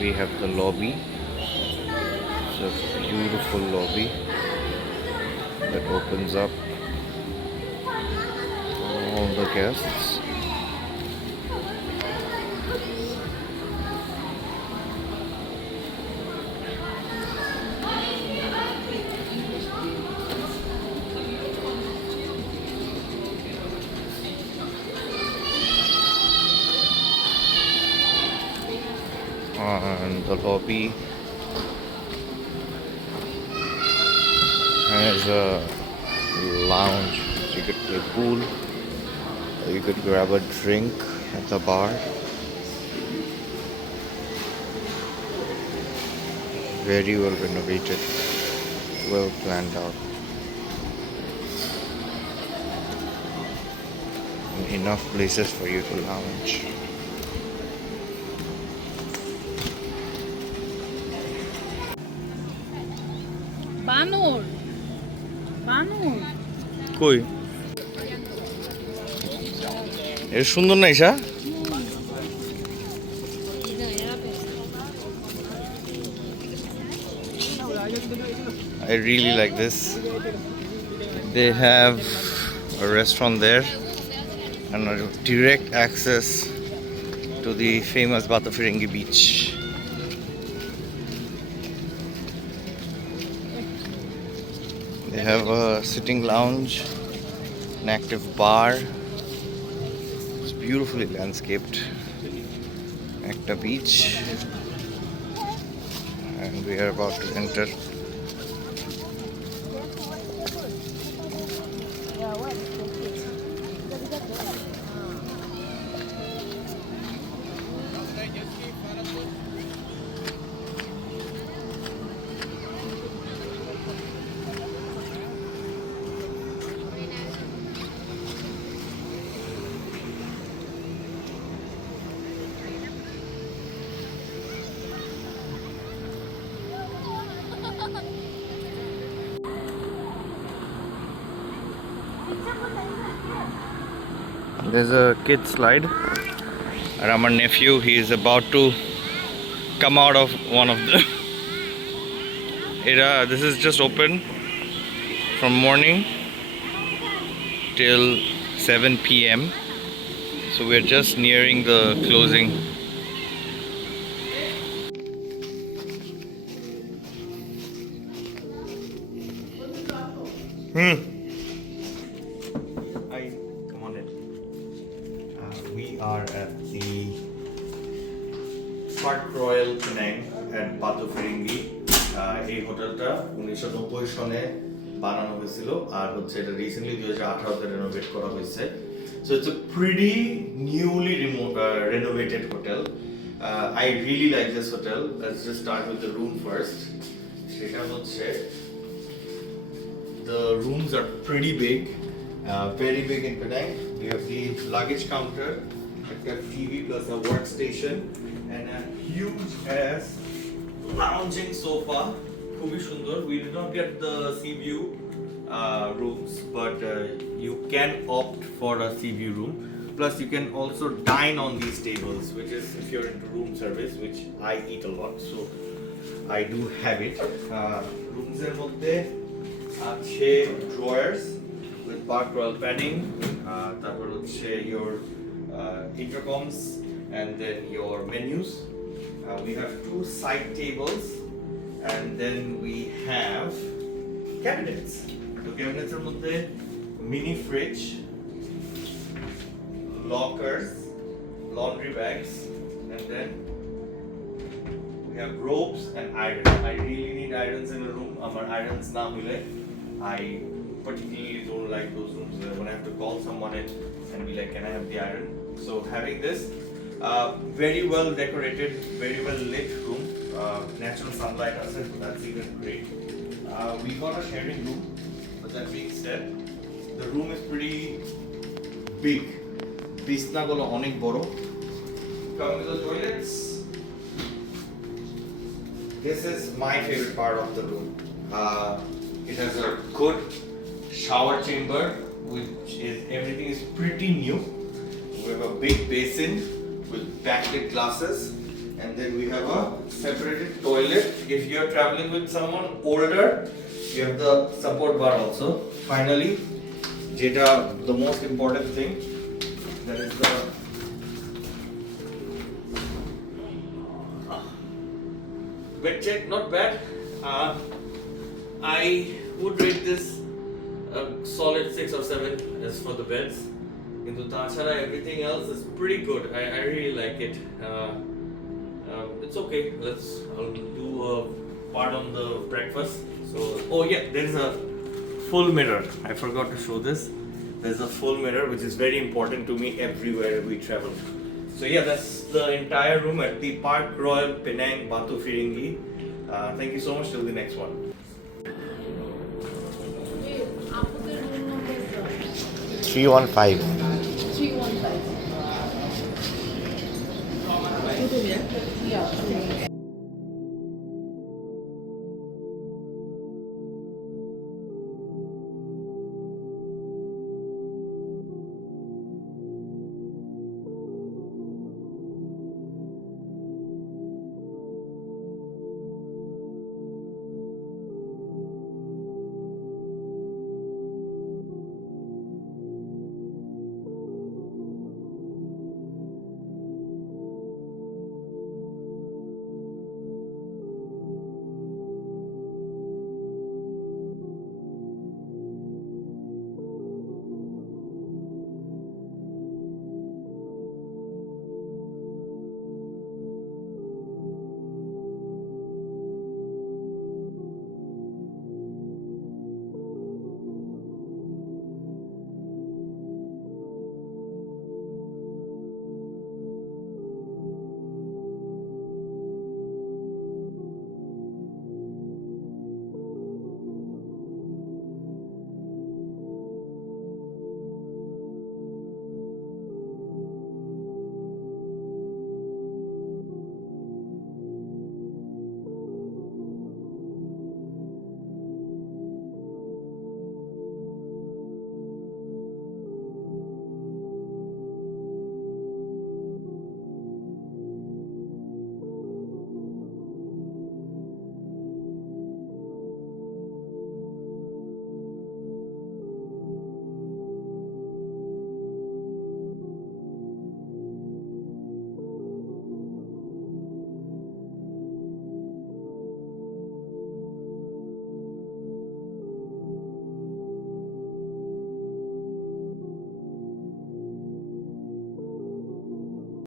we have the lobby. It's a beautiful lobby that opens up for all the guests. And the lobby has a lounge. So you could play pool, or you could grab a drink at the bar. Very well renovated, well planned out. And enough places for you to lounge. বানর বানর কই এর সুন্দর না Isha I really like this. They have a restaurant there and a direct access to the famous Batofiringi beach. They have a sitting lounge, an active bar. It's beautifully landscaped. Ekta beach. And we are about to enter. There's a kid slide, and our nephew, he is about to come out of one of the. This is just open from morning till 7 p.m. So we're just nearing the closing. Hi, come on in. We are at the Park Royal Penang at Batofiringi. এই হোটেলটা 1990 সনে বানানো হয়েছিল আর হচ্ছে এটা recently 2018 তে renovate করা হয়েছে so it's a pretty newly renovated hotel. I really like this hotel. Let's just start with the room first. সেটা হচ্ছে the rooms are pretty big, very big in Penang. We have the luggage counter, a TV plus a workstation, and a huge ass lounging sofa. খুবই সুন্দর. We did not get the sea view rooms, but you can opt for a sea view room. Plus, you can also dine on these tables, which is if you're into room service, which I eat a lot, so I do have it. Rooms এর মধ্যে আছে drawers with Park Royal padding, তারপর হচ্ছে your intercoms and then your menus. We have 2 side tables and then we have cabinets. So cabinets এর মধ্যে mini fridge, lockers, laundry bags, and then we have ropes and iron. I really need irons in a room. Amar irons na hole I particularly don't like those rooms when I have to call someone in and be like, can I have the iron? So having this very well decorated, very well lit room, natural sunlight outside, so that's even great. We got a sharing room, but that being said, the room is pretty big. Bisna gulo onek boro. Coming to the toilets, this is my favorite part of the room. It has a good shower chamber, which is everything is pretty new. We have a big basin with backlit glasses, And then we have a separated toilet. If you are traveling with someone older, you have the support bar also. Finally, Jeta, the most important thing, that is the bed check. Not bad. I would rate this a solid 6 or 7 as for the beds. Into Tachara, everything else is pretty good. I really like it. It's okay. I'll do a part on the breakfast. So, oh yeah, there is a full mirror. I forgot to show this. There's a full mirror, which is very important to me everywhere we travel. So yeah, that's the entire room at the Park Royal Penang Batu Firingi. Thank you so much. Till the next one. আপুদের room number 315.